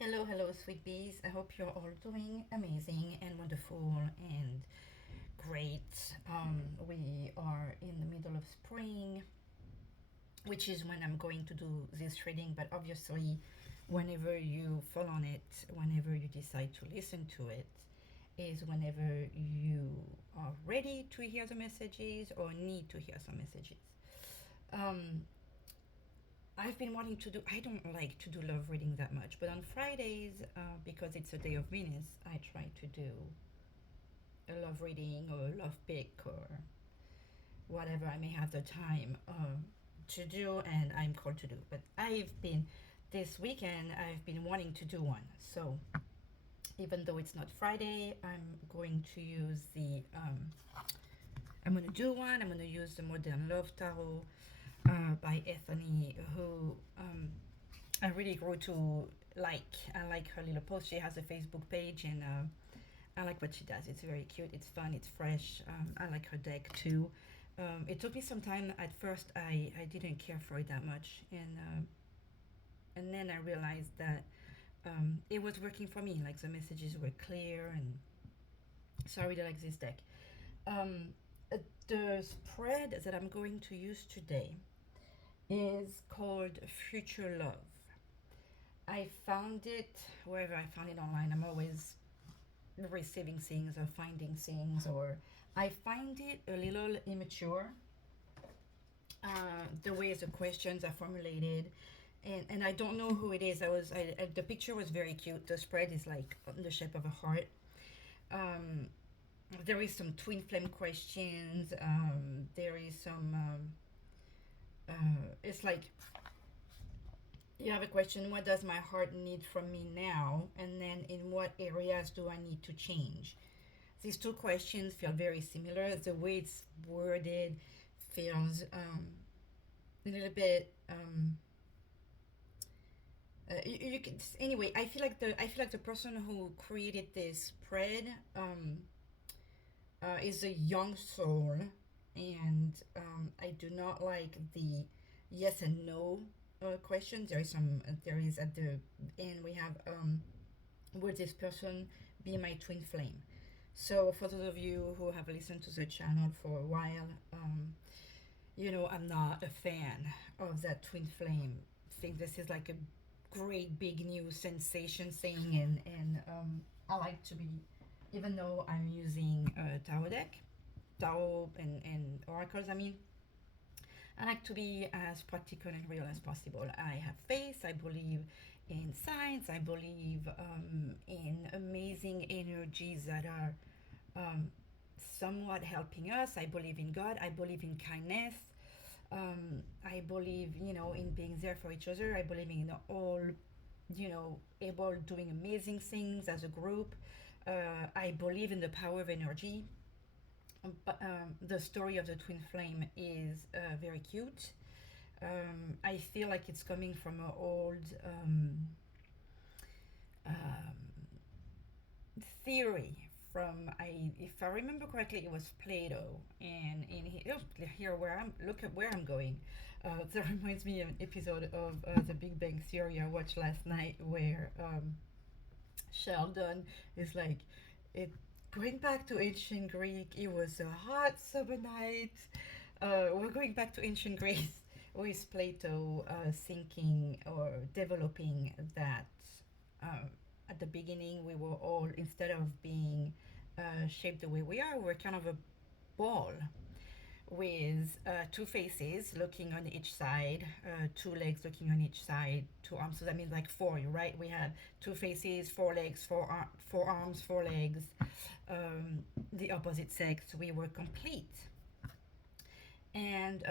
Hello, hello, sweet bees. I hope you're all doing amazing and wonderful and great. We are in the middle of spring, which is when I'm going to do this reading, but obviously, whenever you fall on it, whenever you decide to listen to it, is whenever you are ready to hear the messages or need to hear some messages. Um, I've been wanting to do, I don't like to do love reading that much, but on Fridays, because it's a day of Venus, I try to do a love reading or a love pick or whatever I may have the time to do and I'm called to do. But this weekend, I've been wanting to do one. So even though it's not Friday, I'm going to do one. I'm going to use the Modern Love Tarot by Ethony, who I really grew to like. I like her little post. She has a Facebook page, and I like what she does. It's very cute. It's fun. It's fresh. I like her deck too. It took me some time. At first, I didn't care for it that much, and then I realized that it was working for me. Like the messages were clear, and so I really like this deck. Um, the spread that I'm going to use today is called Future Love. I found it wherever I found it online. I'm always receiving things or finding things, or I find it a little immature. The way the questions are formulated, and I don't know who it is. The picture was very cute. The spread is like in the shape of a heart. Um, there is some twin flame questions. There is some. It's like you have a question: what does my heart need from me now? And then, in what areas do I need to change? These two questions feel very similar. The way it's worded feels a little bit. You can anyway. I feel like the person who created this spread is a young soul, and I do not like the yes and no questions. There is at the end we have would this person be my twin flame? So for those of you who have listened to the channel for a while, I'm not a fan of that twin flame. I think this is like a great big new sensation thing, and I like to be, even though I'm using a tarot deck, tarot and oracles. I like to be as practical and real as possible. I have faith. I believe in science. I believe in amazing energies that are somewhat helping us. I believe in God. I believe in kindness. I believe, in being there for each other. I believe in all, able doing amazing things as a group. I believe in the power of energy. But the story of the twin flame is very cute. I feel like it's coming from an old theory from if I remember correctly, it was Plato, and here where I'm look at where I'm going. That reminds me of an episode of The Big Bang Theory I watched last night, where Sheldon is like, it going back to ancient Greek. It was a hot summer night. We're going back to ancient Greece with Plato thinking or developing that at the beginning we were all, instead of being shaped the way we are, we're kind of a ball with two faces looking on each side, two legs looking on each side, two arms. So that means like four, right? We have two faces, four legs, four arms, four legs. The opposite sex, we were complete. And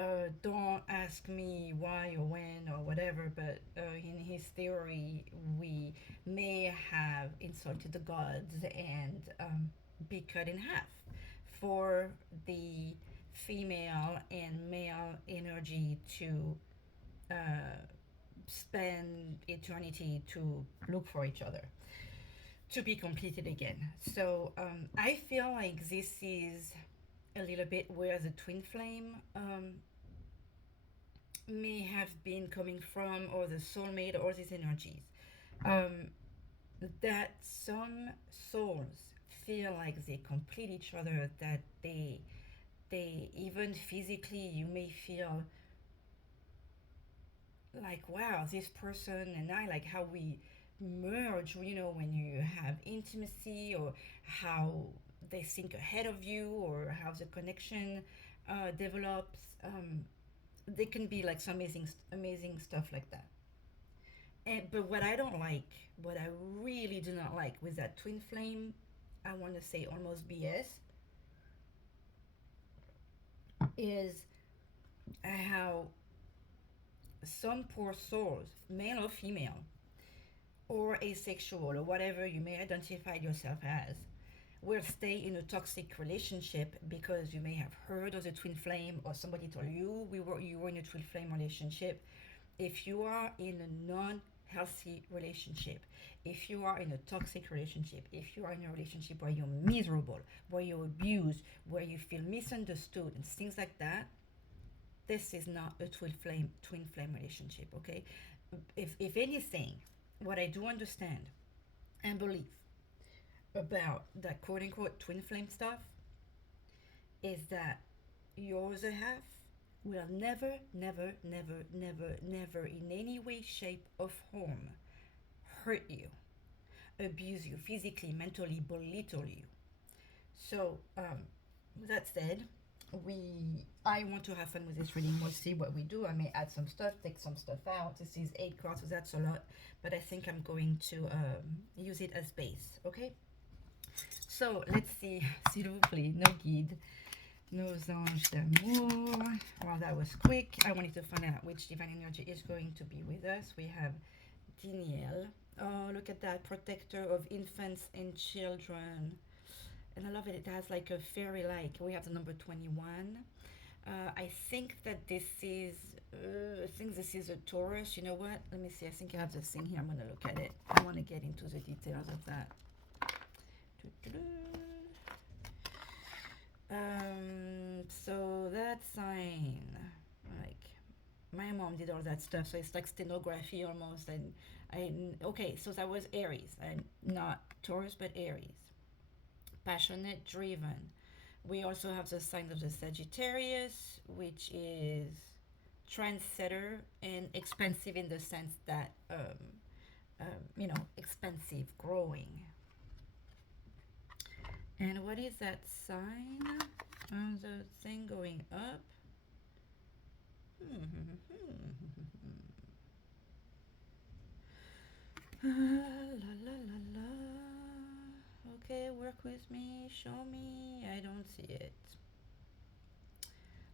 don't ask me why or when or whatever, but in his theory, we may have insulted the gods and be cut in half for the female and male energy to uh, spend eternity to look for each other, to be completed again. So I feel like this is a little bit where the twin flame may have been coming from, or the soulmate, or these energies. Um, that some souls feel like they complete each other, that they even physically you may feel like, wow, this person and I, like how we merge, when you have intimacy, or how they think ahead of you, or how the connection develops. They can be like some amazing stuff like that. But what I don't like, what I really do not like with that twin flame, I want to say almost BS, is how some poor souls, male or female, or asexual, or whatever you may identify yourself as, will stay in a toxic relationship because you may have heard of the twin flame, or somebody told you you were in a twin flame relationship. If you are in a non-healthy relationship, if you are in a toxic relationship, if you are in a relationship where you're miserable, where you're abused, where you feel misunderstood and things like that, this is not a twin flame relationship. Okay, if anything, what I do understand and believe about that quote unquote twin flame stuff is that your other half will never, never, never, never, never in any way, shape, or form hurt you, abuse you physically, mentally, belittle you. So, with that said, I want to have fun with this reading. We'll see what we do. I may add some stuff, take some stuff out. This is 8 cards, so that's a lot. But I think I'm going to use it as base. Okay. So let's see. S'il vous plaît, no guide, nos anges d'amour. Well, that was quick. I wanted to find out which divine energy is going to be with us. We have Danielle. Oh, look at that. Protector of infants and children. And I love it. It has like a fairy like. We have the number 21. I think that this is, I think this is a Taurus. You know what? Let me see. I think I have this thing here. I'm going to look at it. I want to get into the details of that. So that sign, like, my mom did all that stuff, so it's like stenography almost. And okay, so that was Aries, and not Taurus, but Aries. Passionate, driven. We also have the sign of the Sagittarius, which is trendsetter and expensive in the sense that, expensive, growing. And what is that sign on the thing going up? La la la la. Okay, work with me, show me. I don't see it.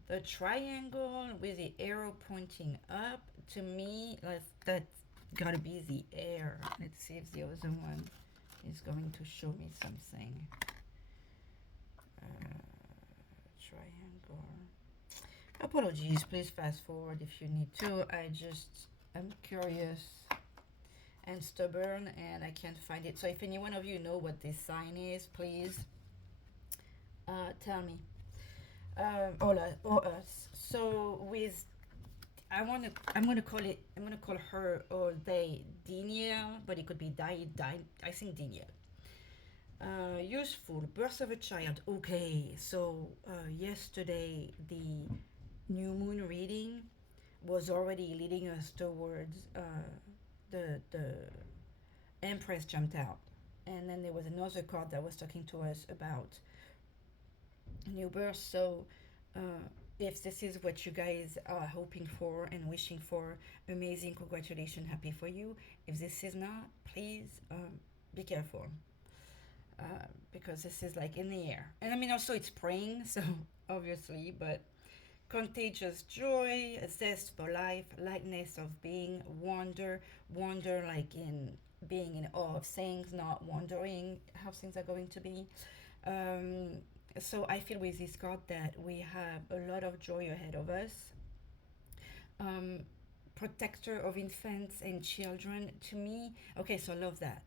The triangle with the arrow pointing up, to me, that's gotta be the air. Let's see if the other one is going to show me something. Triangle. Apologies, please fast forward if you need to. I'm curious and stubborn, and I can't find it. So if any one of you know what this sign is, please tell me. Or us. So with I'm gonna call her or they Danielle, but it could be I think Danielle. Useful, birth of a child. Okay, so yesterday the new moon reading was already leading us towards the Empress jumped out, and then there was another card that was talking to us about new birth. So uh, if this is what you guys are hoping for and wishing for, amazing, congratulations, happy for you. If this is not, please be careful, because this is like in the air. And I mean, also it's praying, so obviously, but contagious joy, a zest for life, lightness of being, wonder like in being in awe of things, not wondering how things are going to be. Um, so I feel with this card that we have a lot of joy ahead of us. Um, Protector of infants and children, to me, okay, so I love that.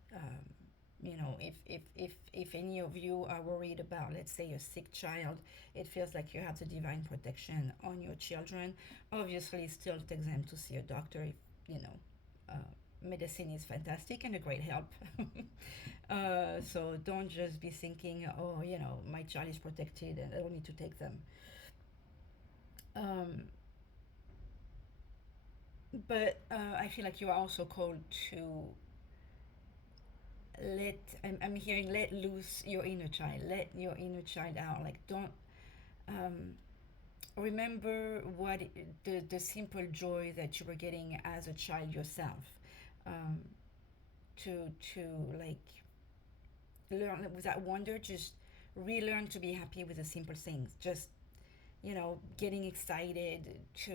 If any of you are worried about, let's say, a sick child, it feels like you have the divine protection on your children. Obviously, still take them to see a doctor if medicine is fantastic and a great help. So don't just be thinking, oh, my child is protected and I don't need to take them. Um, but I feel like you are also called to I'm hearing let loose your inner child, let your inner child out. Like, don't, um, remember the simple joy that you were getting as a child yourself. Um, to like learn with that wonder, just relearn to be happy with the simple things. Just, getting excited to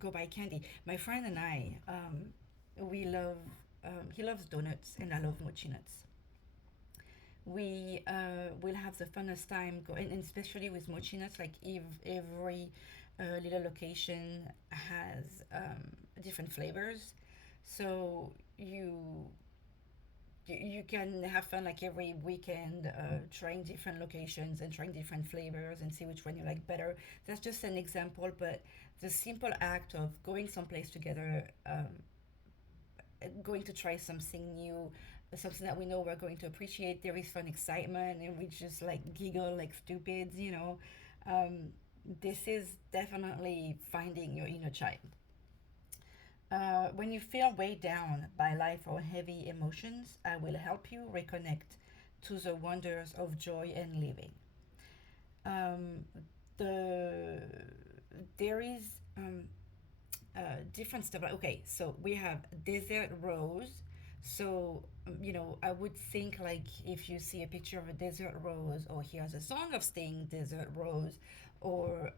go buy candy. My friend and I, we love, he loves donuts and I love mochi nuts. We will have the funnest time and especially with mochi nuts, like if every little location has different flavors. So you can have fun like every weekend, trying different locations and trying different flavors and see which one you like better. That's just an example, but the simple act of going someplace together, going to try something new, something that we know we're going to appreciate, there is fun excitement and we just like giggle like stupids. um, this is definitely finding your inner child. When you feel weighed down by life or heavy emotions, I will help you reconnect to the wonders of joy and living. Um, the there is different stuff. Okay, so we have desert rose. So I would think like if you see a picture of a desert rose, or here's a song of Sting, desert rose, or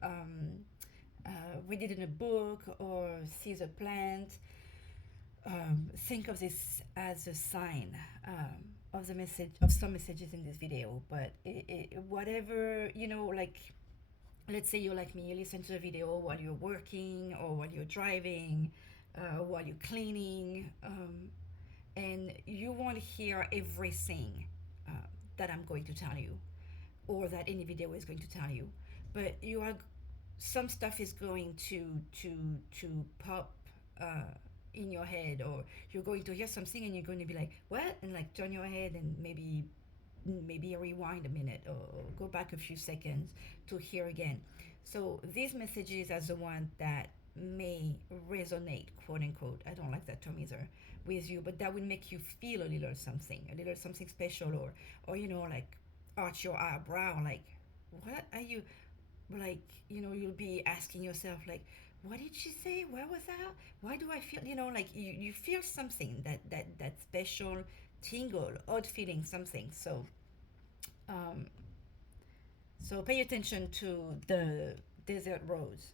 read it in a book, or see the plant, think of this as a sign, of the message of some messages in this video. But whatever, like, let's say you're like me, you listen to the video while you're working or while you're driving, while you're cleaning, and you won't hear everything uh, that I'm going to tell you, or that any video is going to tell you. But some stuff is going to pop uh, in your head, or you're going to hear something and you're going to be like, what? And like turn your head and maybe rewind a minute, or go back a few seconds to hear again. So these messages are the one that may resonate, quote unquote, I don't like that term either, with you, but that will make you feel a little something special, or like arch your eyebrow, like, what are you, like, you'll be asking yourself like, what did she say, where was that, why do I feel, like you feel something, that special tingle, odd feeling, something. Um, so pay attention to the desert rose.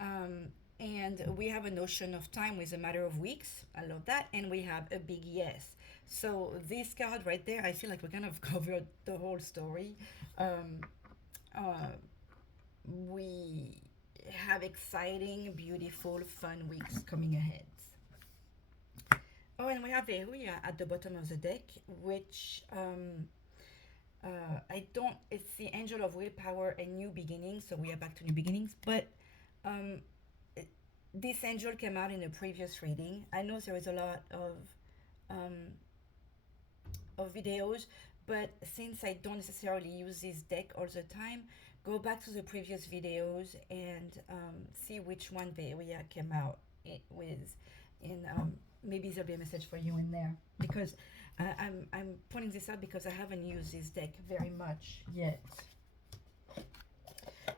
Um, and we have a notion of time with a matter of weeks. I love that. And we have a big yes. So this card right there, I feel like we kind of covered the whole story. Um, uh, we have exciting, beautiful, fun weeks coming ahead. Oh, and we have Aria at the bottom of the deck, which I don't. It's the angel of willpower and new beginnings. So we are back to new beginnings. But um, this angel came out in a previous reading. I know there is a lot um, of videos, but since I don't necessarily use this deck all the time, go back to the previous videos and see which one Veolia came out with, and maybe there'll be a message for you in there, because I'm pointing this out because I haven't used this deck very much yet.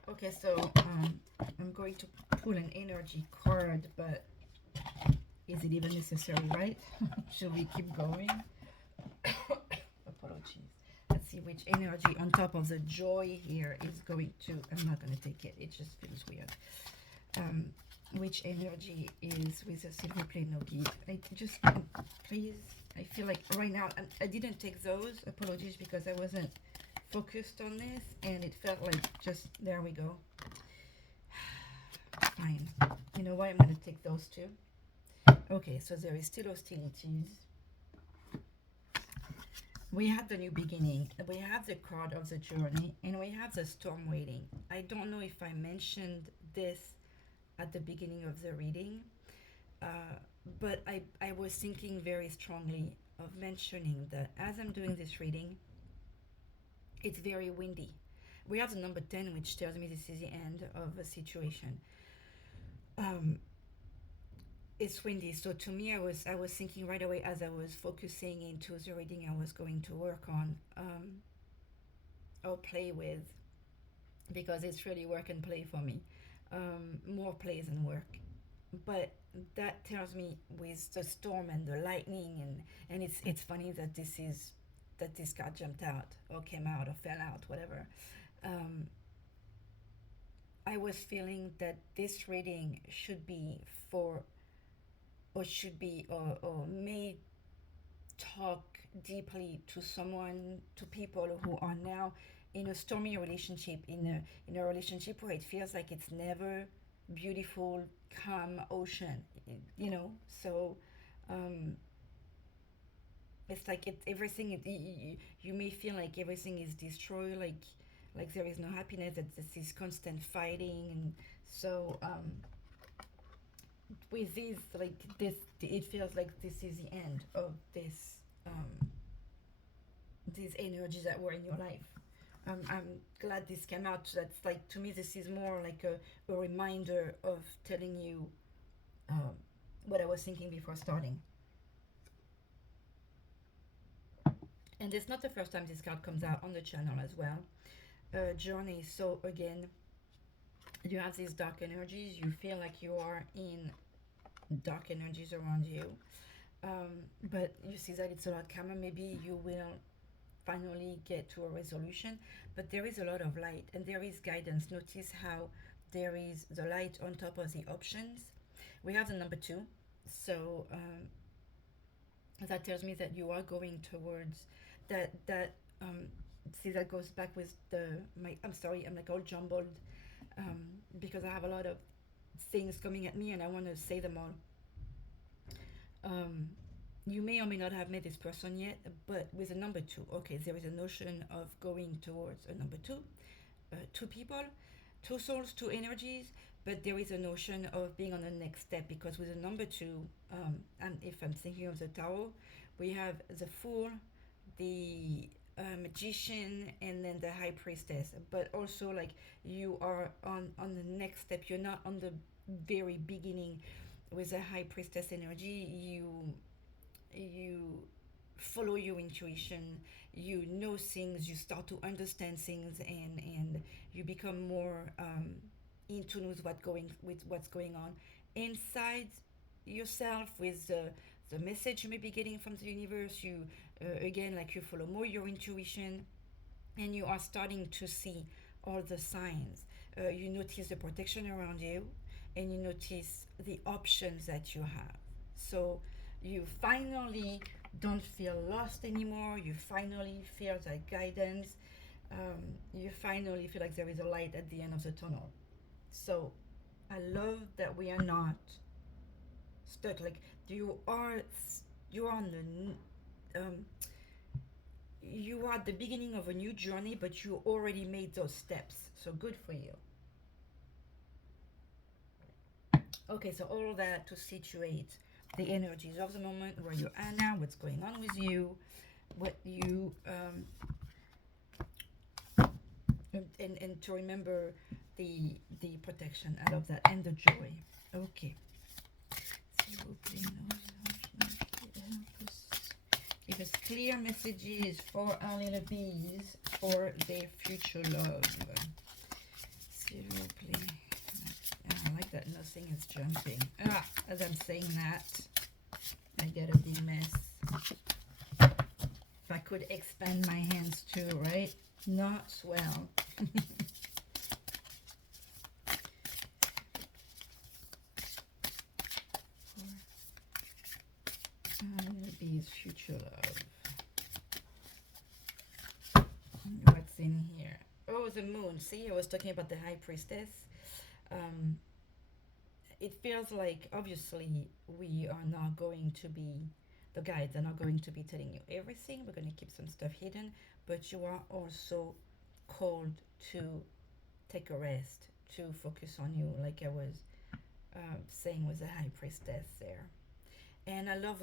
Okay, so I'm going to pull an energy card, but is it even necessary, right? Should we keep going? Apologies. Let's see which energy on top of the joy here is going to, I'm not going to take it, it just feels weird. Which energy is with the silver plate no give? I just, please, I feel like right now, I didn't take those, apologies, because I wasn't focused on this, and it felt like just, there we go. Fine. You know what, I'm going to take those two. Okay, so there is still hostilities. We have the new beginning, we have the card of the journey, and we have the storm waiting. I don't know if I mentioned this at the beginning of the reading, but I was thinking very strongly of mentioning that as I'm doing this reading, it's very windy. We have the number 10, which tells me this is the end of a situation. Um, it's windy, so to me, I was thinking right away as I was focusing into the reading I was going to work on, or play with, because it's really work and play for me. More play than work. But that tells me with the storm and the lightning, and it's funny that this card jumped out or came out or fell out, whatever. Um, I was feeling that this reading should be for, or should be, or may talk deeply to someone, to people who are now in a stormy relationship, in a relationship where it feels like it's never beautiful, calm ocean, you know. So um, it's like everything. You may feel like everything is destroyed, like there is no happiness. That this is constant fighting, and so with this, like this, it feels like this is the end of this. These energies that were in your life. I'm glad this came out. That's like, to me, this is more like a reminder of telling you um, what I was thinking before starting. And it's not the first time this card comes out on the channel as well. Journey. So again, you have these dark energies. You feel like you are in dark energies around you. But you see that it's a lot calmer. Maybe you will finally get to a resolution, but there is a lot of light and there is guidance. Notice how there is the light on top of the options. We have the number 2, so that tells me that you are going towards that. See, that goes back with the my. I'm sorry, I'm like all jumbled, um, because I have a lot of things coming at me and I want to say them all. Um, you may or may not have met this person yet, but with a number 2, okay, there is a notion of going towards a number 2, two people, two souls, two energies, but there is a notion of being on the next step, because with a number 2, and if I'm thinking of the tarot, we have the Fool, the magician, and then the high priestess. But also, like, you are on the next step. You're not on the very beginning. With a high priestess energy, you follow your intuition, you know things, you start to understand things, and you become more in tune with what's going on inside yourself, with the message you may be getting from the universe. You again, like, you follow more your intuition, and you are starting to see all the signs. You notice the protection around you, and you notice the options that you have. So you finally don't feel lost anymore. You finally feel that guidance. You finally feel like there is a light at the end of the tunnel. So I love that we are not stuck. Like, you are on the you are at the beginning of a new journey, but you already made those steps. So good for you. Okay, so all that to situate the energies of the moment, where you are now, what's going on with you, what you and to remember the protection. I love that, and the joy. Okay. Give us clear messages for our little bees for their future love. S'il vous plaît. I like that nothing is jumping. As I'm saying that, I get a big mess. If I could expand my hands too, right? Not swell. Bees future love. What's in here? Oh, the moon. See, I was talking about the high priestess. It feels like, obviously, we are not going to be, the guides are not going to be telling you everything. We're going to keep some stuff hidden, but you are also called to take a rest, to focus on you, like I was saying with the high priestess there. And I love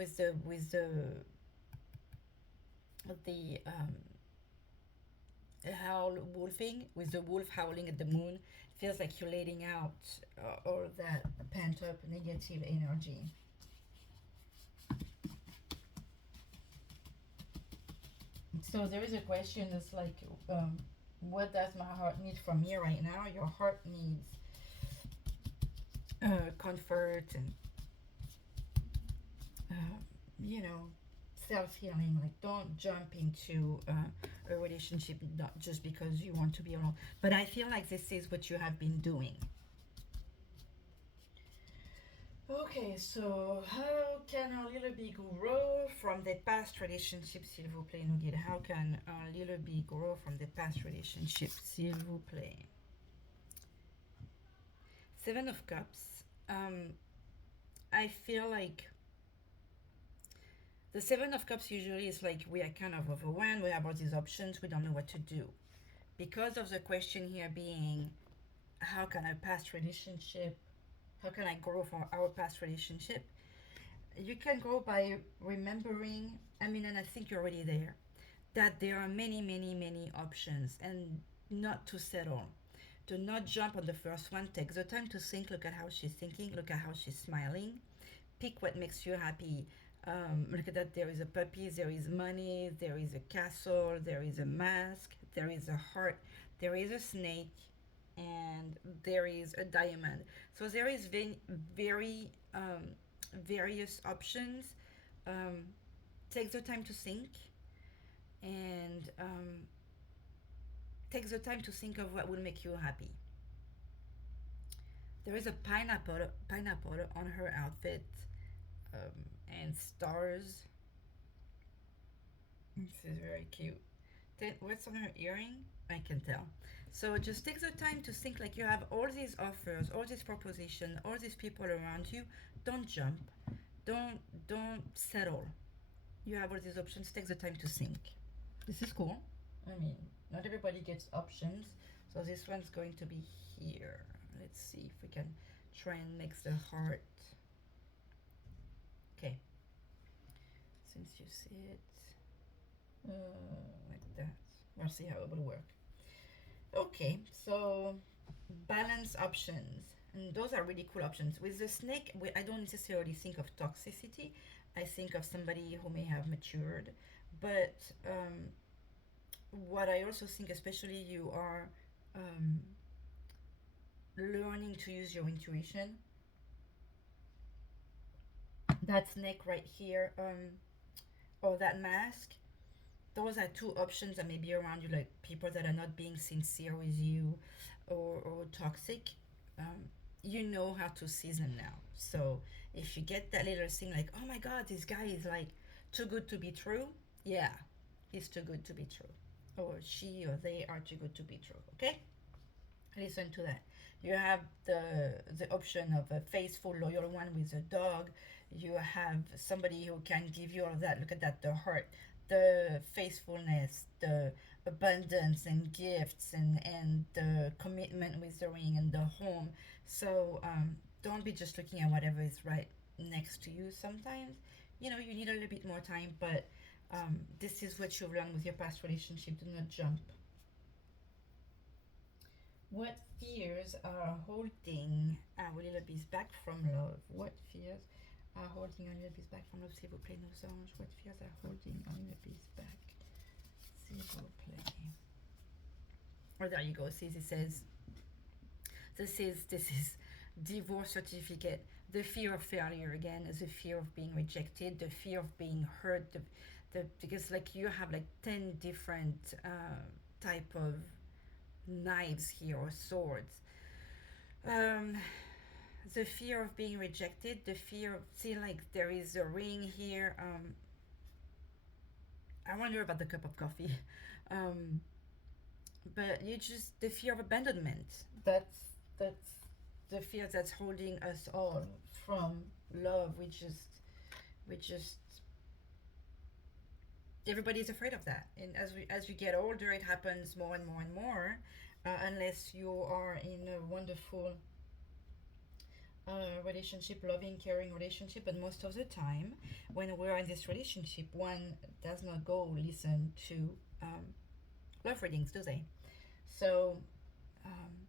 the howl wolfing, with the wolf howling at the moon. It feels like you're letting out all that pent up negative energy. So there is a question that's like, what does my heart need from me right now? Your heart needs comfort and, uh, you know, self healing. Like, don't jump into a relationship not just because you want to be alone. But I feel like this is what you have been doing. Okay, so how can our little bee grow from the past relationship, s'il vous plaît, nous guide? How can our little bee grow from the past relationship, s'il vous plaît? Seven of Cups. I feel like the Seven of Cups usually is like we are kind of overwhelmed, we have all these options, we don't know what to do. Because of the question here being, how can a past relationship, how can I grow from our past relationship? You can grow by remembering, I mean, and I think you're already there, that there are many, many, many options and not to settle. Do not jump on the first one. Take the time to think. Look at how she's thinking. Look at how she's smiling. Pick what makes you happy. Look at that. There is a puppy. There is money. There is a castle. There is a mask. There is a heart. There is a snake. And there is a diamond. So there is very various options. Um, Take the time to think and take the time to think of what will make you happy. There is a pineapple on her outfit, and stars. This is very cute. Then what's on her earring? I can tell. So just take the time to think, like you have all these offers, all these propositions, all these people around you. Don't jump. Don't don't settle. You have all these options. Take the time to think. This is cool. I mean, not everybody gets options. So this one's going to be here. Let's see if we can try and mix the heart. Okay. Since you see it like that, we'll see how it will work. Okay, so balance options. And those are really cool options. With the snake, I don't necessarily think of toxicity. I think of somebody who may have matured. But what I also think, especially you are um, learning to use your intuition. That snake right here, or that mask, those are two options that may be around you, like people that are not being sincere with you, or toxic. You know how to see them now. So if you get that little thing like, oh my god, this guy is like too good to be true, yeah, he's too good to be true. Or she or they are too good to be true. Okay? Listen to that. You have the option of a faithful, loyal one with a dog. You have somebody who can give you all of that. Look at that, the heart, the faithfulness, the abundance and gifts, and the commitment with the ring and the home. So don't be just looking at whatever is right next to you. Sometimes, you need a little bit more time, but this is what you've learned with your past relationship. Do not jump. What fears are holding our little bees back from love? What fears are holding our little bees back from love? S'il vous plaît, nos anges. What fears are holding our little bees back? S'il vous plaît. Oh, there you go. See, this is divorce certificate. The fear of failure again is the fear of being rejected, the fear of being hurt, because like you have like 10 different type of knives here or swords. Um, the fear of being rejected, the fear of, see, like there is a ring here. I wonder about the cup of coffee. Um, but you just, the fear of abandonment. That's the fear that's holding us all from love. We just everybody's afraid of that, and as we get older it happens more and more and more, unless you are in a wonderful relationship, loving, caring relationship, but most of the time, when we're in this relationship, one does not go listen to um, love readings, do they? So um,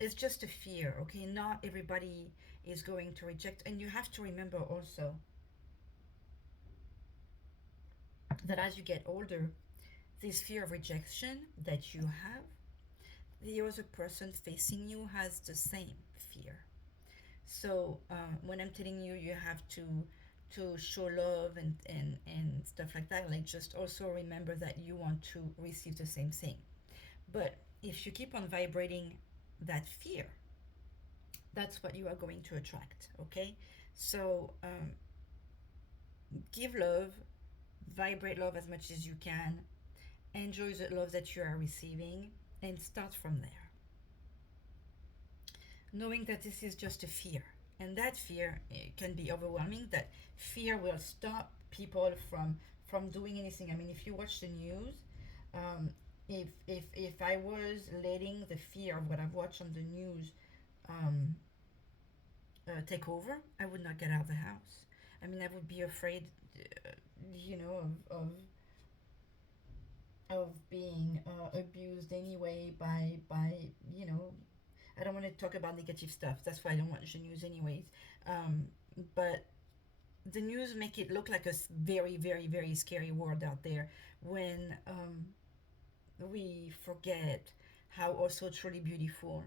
it's just a fear, okay? Not everybody is going to reject, and you have to remember also that as you get older, this fear of rejection that you have, the other person facing you has the same fear. So when I'm telling you, you have to show love and stuff like that, like just also remember that you want to receive the same thing. But if you keep on vibrating that fear, that's what you are going to attract. Okay, so give love, vibrate love as much as you can, enjoy the love that you are receiving, and start from there, knowing that this is just a fear, and that fear can be overwhelming. That fear will stop people from doing anything. I mean, if you watch the news, um, if I was letting the fear of what I've watched on the news um, take over, I would not get out of the house. I mean, I would be afraid, you know, of being abused anyway by you know, I don't want to talk about negative stuff. That's why I don't watch the news anyways. Um, but the news make it look like a very, very, very scary world out there when we forget how also truly beautiful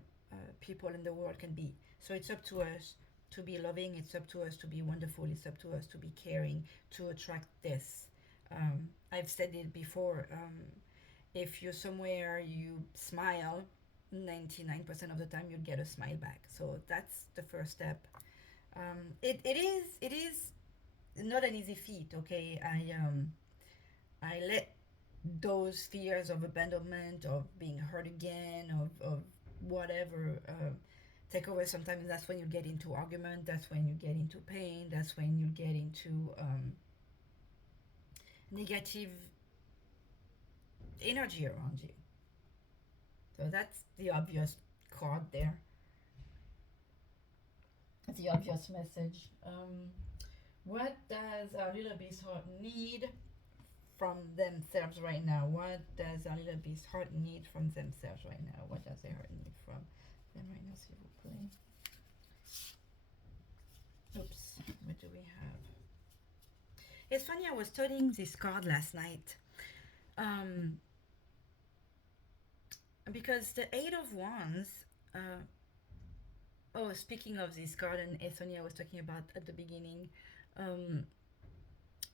people in the world can be. So it's up to us to be loving. It's up to us to be wonderful. It's up to us to be caring, to attract this. I've said it before. If you're somewhere, you smile, 99% of the time you'll get a smile back. So that's the first step. It is not an easy feat. Okay, I let those fears of abandonment, of being hurt again, of whatever take over. Sometimes that's when you get into argument. That's when you get into pain. That's when you get into negative energy around you. So that's the obvious card there, the obvious message. What does our little beast heart need from themselves right now? What does our little beast heart need from themselves right now? What does their heart need from them right now, s'il vous plaît? Oops, what do we have? It's funny, I was studying this card last night. Um, because the Eight of Wands, uh, oh, speaking of this card and Ethony I was talking about at the beginning, um,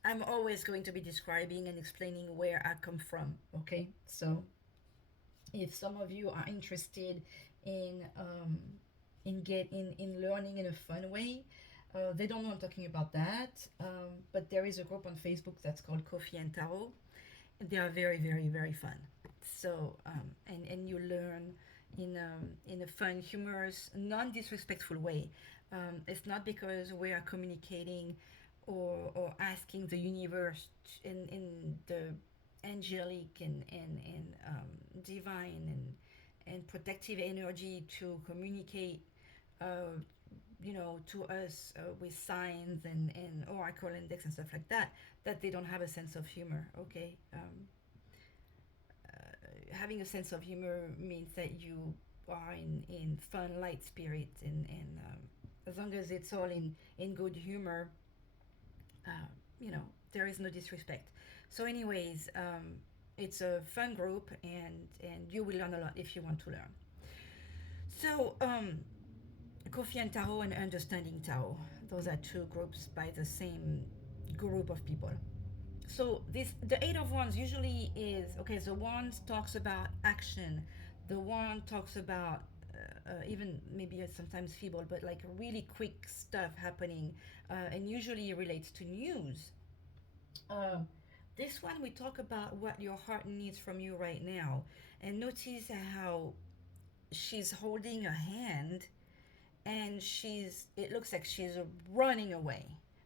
I'm always going to be describing and explaining where I come from, okay? So if some of you are interested in learning in a fun way, they don't know I'm talking about that, but there is a group on Facebook that's called Coffee and Tarot. They are very, very, very fun. So and you learn in a fun, humorous, non-disrespectful way. It's not because we are communicating or asking the universe in the angelic and divine and protective energy to communicate uh, to us with signs and oracle index and stuff like that, that they don't have a sense of humor, okay? Having a sense of humor means that you are in fun, light spirit, and as long as it's all in good humor, uh, there is no disrespect. So, anyways, it's a fun group, and you will learn a lot if you want to learn. So, Coffee and Tarot and Understanding Tarot. Those are two groups by the same group of people. So the Eight of Wands usually is okay. The Wands talks about action. The Wand talks about even maybe sometimes feeble, but like really quick stuff happening, and usually relates to news. Uh, this one we talk about what your heart needs from you right now, and notice how she's holding a hand and it looks like she's running away,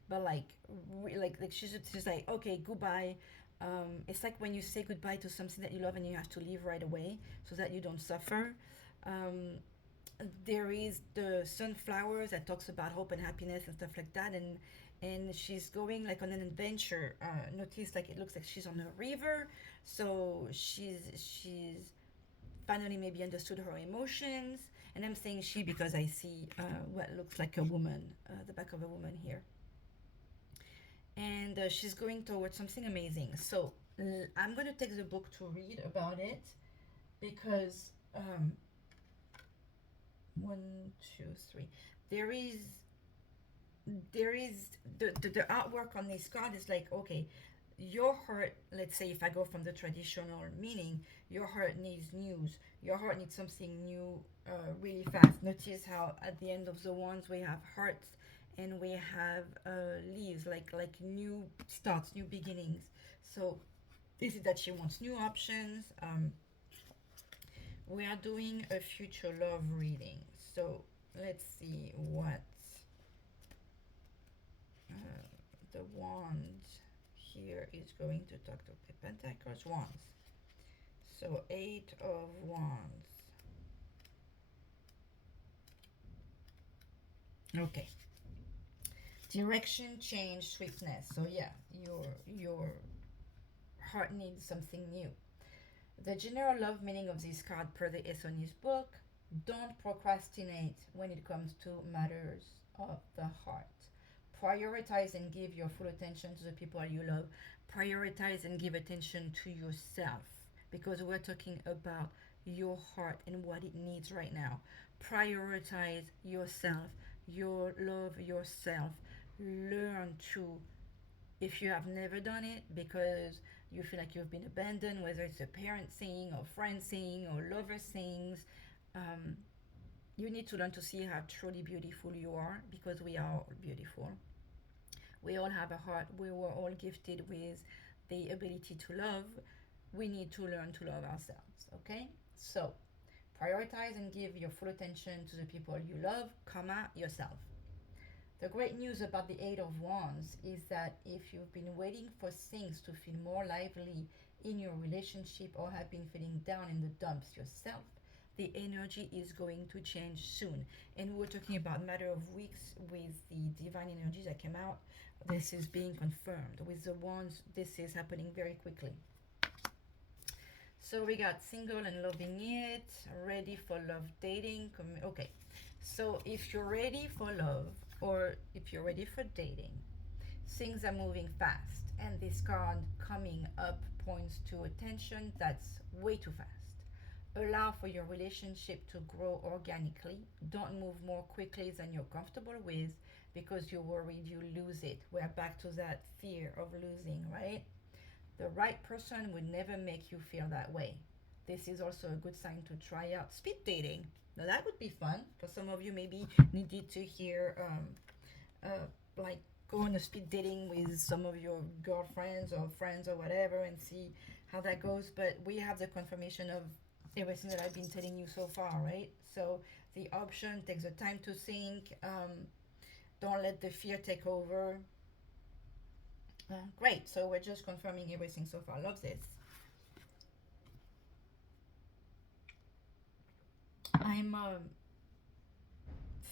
but like she's like, okay, goodbye. It's like when you say goodbye to something that you love and you have to leave right away so that you don't suffer. um, there is the sunflowers that talks about hope and happiness and stuff like that, and she's going like on an adventure. Notice like it looks like she's on a river, so she's finally maybe understood her emotions. And I'm saying she because I see what looks like a woman, the back of a woman here, and she's going towards something amazing. So I'm going to take the book to read about it because one, two, three. There is there is the artwork on this card is like, okay, your heart, let's say if I go from the traditional meaning, your heart needs news, your heart needs something new, really fast. Notice how at the end of the wands we have hearts and we have leaves, like new starts, new beginnings. So this is that she wants new options. We are doing a future love reading, so let's see what the wand here is going to talk to the Pentacles wands. So 8 of Wands. Okay. Direction, change, sweetness. So yeah, your heart needs something new. The general love meaning of this card per the Ethony's book: don't procrastinate when it comes to matters of the heart. Prioritize and give your full attention to the people you love. Prioritize and give attention to yourself because we're talking about your heart and what it needs right now. Prioritize yourself, your love yourself. Learn to, if you have never done it because you feel like you've been abandoned, whether it's a parent saying or friend saying or lover sayings, um, you need to learn to see how truly beautiful you are because we are all beautiful. We all have a heart. We were all gifted with the ability to love. We need to learn to love ourselves, okay? So, prioritize and give your full attention to the people you love, comma, yourself. The great news about the Eight of Wands is that if you've been waiting for things to feel more lively in your relationship or have been feeling down in the dumps yourself, the energy is going to change soon. And we're talking about a matter of weeks with the divine energies that came out. This is being confirmed. With the wands, this is happening very quickly. So we got single and loving it, ready for love, dating. Okay, so if you're ready for love or if you're ready for dating, things are moving fast, and this card coming up points to attention that's way too fast. Allow for your relationship to grow organically. Don't move more quickly than you're comfortable with because you're worried you lose it. We're back to that fear of losing, right? The right person would never make you feel that way. This is also a good sign to try out speed dating. Now that would be fun for some of you. Maybe needed to hear like go on a speed dating with some of your girlfriends or friends or whatever and see how that goes. But we have the confirmation of everything that I've been telling you so far, right? So the option takes the time to think. Don't let the fear take over. Great. So we're just confirming everything so far. Love this. I'm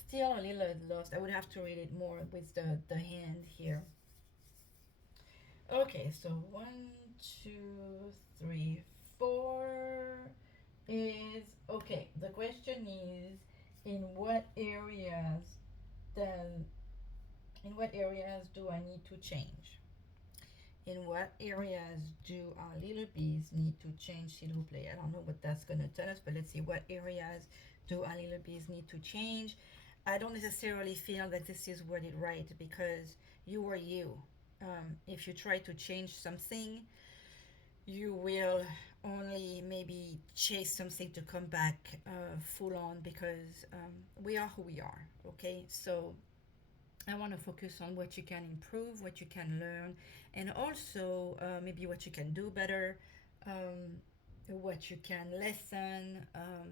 still a little lost. I would have to read it more with the hand here. Okay, so 1, 2, 3, 4 is okay. The question is, in what areas then in what areas do I need to change? In what areas do our little bees need to change, s'il vous plaît? I don't know what that's going to tell us, but let's see. What areas do our little bees need to change? I don't necessarily feel that this is worded right because you are you. If you try to change something, you will only maybe chase something to come back full on because we are who we are, okay? So I want to focus on what you can improve, what you can learn, and also maybe what you can do better, what you can lessen, um,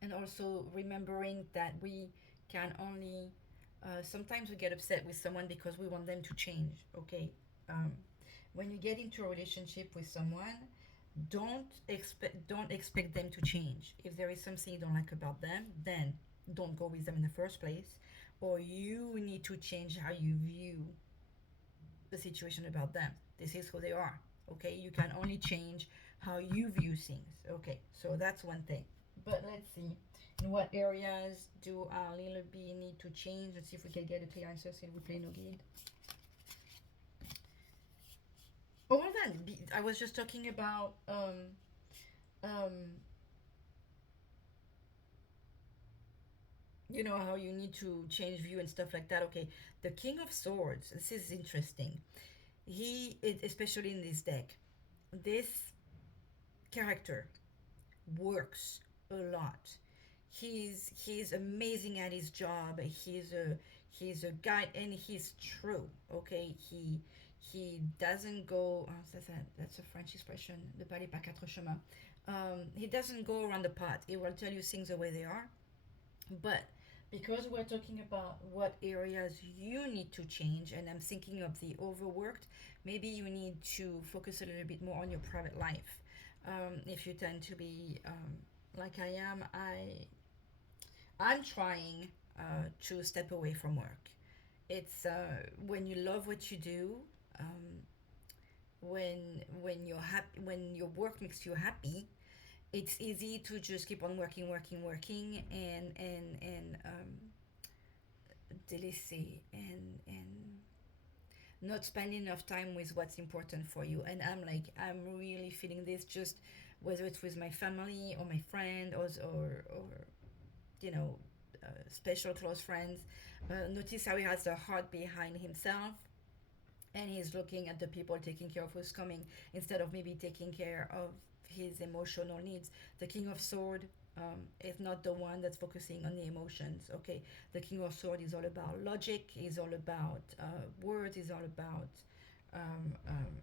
and also remembering that we can only sometimes we get upset with someone because we want them to change, okay? um, when you get into a relationship with someone, Don't expect them to change. If there is something you don't like about them, then don't go with them in the first place. Or you need to change how you view the situation about them. This is who they are. Okay, you can only change how you view things. Okay, so that's one thing. But let's see, in what areas do our little bee need to change? Let's see if we can get a clear answer. S'il vous plaît, no guide. Oh, well then, I was just talking about um, how you need to change view and stuff like that. Okay, the King of Swords. This is interesting. Especially in this deck, this character works a lot. He's amazing at his job. He's a guy, and he's true. Okay, he doesn't go. Oh, that's a French expression. Ne parlez pas quatre chemins. He doesn't go around the pot. He will tell you things the way they are. But because we're talking about what areas you need to change, and I'm thinking of the overworked, maybe you need to focus a little bit more on your private life. If you tend to be like I am, I'm trying to step away from work. It's when you love what you do, um, when you're happy, when your work makes you happy, it's easy to just keep on working, working, working, and délaisser and not spending enough time with what's important for you. And I'm really feeling this, just whether it's with my family or my friend, or you know special close friends. Notice how he has the heart behind himself, and he's looking at the people taking care of who's coming, instead of maybe taking care of his emotional needs. The King of Sword is not the one that's focusing on the emotions. Okay, the King of Sword is all about logic, is all about words, is all about um, um,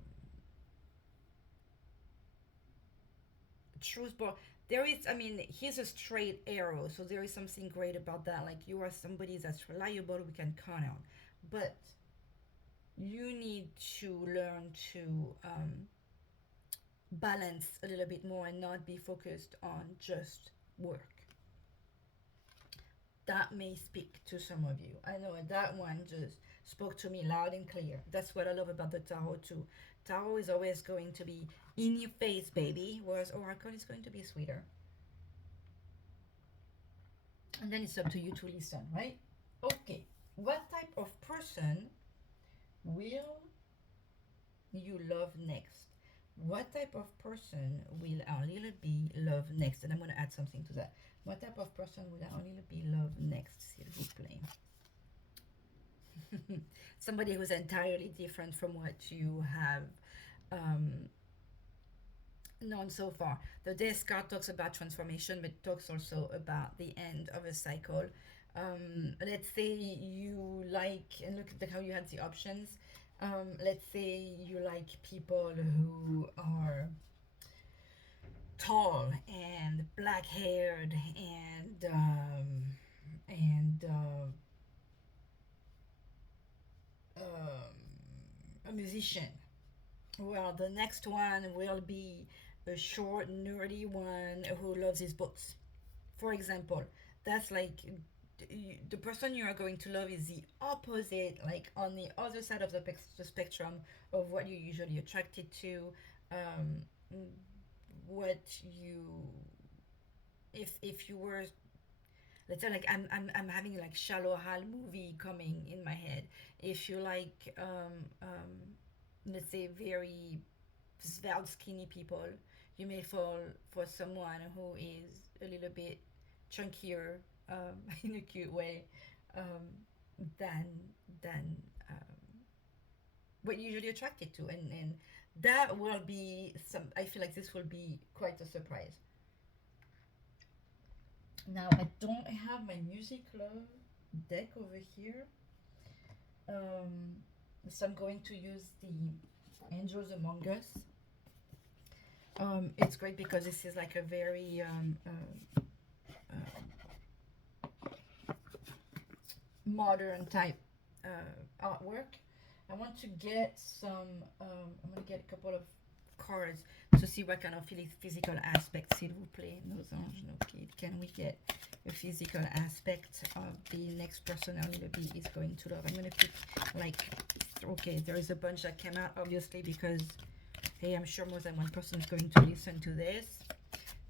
truth. But there is, I mean, he's a straight arrow, so there is something great about that. Like, you are somebody that's reliable, we can count on. But you need to learn to balance a little bit more and not be focused on just work. That may speak to some of you. I know that one just spoke to me loud and clear. That's what I love about the tarot too. Tarot is always going to be in your face, baby, whereas Oracle is going to be sweeter. And then it's up to you to listen, right? Okay, what type of person will you love next? What type of person will our little bee love next? And I'm going to add something to that. What type of person will our little bee love next, s'il vous plaît? Somebody who's entirely different from what you have um, known so far. The Death card talks about transformation, but talks also about the end of a cycle. Let's say you like, and look at how you had the options. Let's say you like people who are tall and black haired and a musician. Well, the next one will be a short, nerdy one who loves his books. For example, that's like the person you are going to love is the opposite, like on the other side of the spectrum of what you're usually attracted to. Um, what you, if you were, let's say, like I'm having like Shallow Hal movie coming in my head. If you like let's say very svelte skinny people, you may fall for someone who is a little bit chunkier, in a cute way, um, than than what you're usually attracted to, and that will be some. I feel like this will be quite a surprise. Now I don't have my music love deck over here, um, so I'm going to use the Angels Among Us. It's great because this is like a very modern type artwork. I want to get some. I'm gonna get a couple of cards to see what kind of physical aspect, s'il vous plaît, nos anges, nos kids. Can we get a physical aspect of the next person our little bee is going to love? I'm going to pick, like, okay, there is a bunch that came out, obviously, because, hey, I'm sure more than one person is going to listen to this.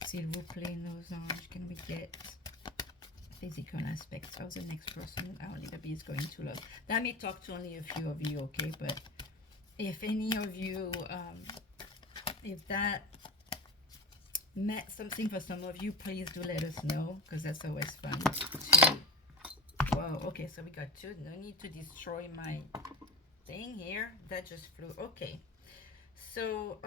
S'il vous plaît, nos anges, can we get physical aspects of the next person our little bee is going to love? That may talk to only a few of you, okay, but if any of you, if that meant something for some of you, please do let us know, because that's always fun to... Whoa, okay, so we got two. No need to destroy my thing here. That just flew. Okay. So,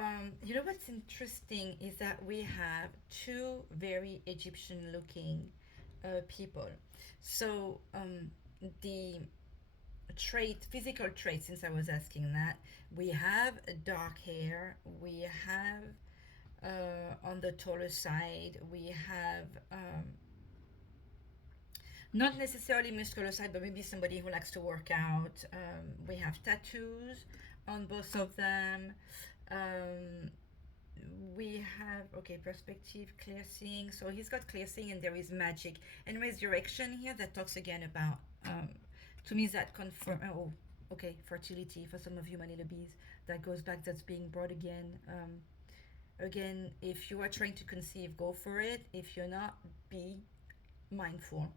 you know what's interesting is that we have two very Egyptian-looking people. So, the physical trait, since I was asking that, we have dark hair, we have on the taller side, we have not necessarily muscular side, but maybe somebody who likes to work out. We have tattoos on both of them. We have, okay, perspective, clear seeing. So he's got clear seeing and there is magic. And resurrection here, that talks again about, to me, that confirm, oh, okay, fertility for some of you, my little bees. That goes back, that's being brought again. Again, if you are trying to conceive, go for it. If you're not, be mindful.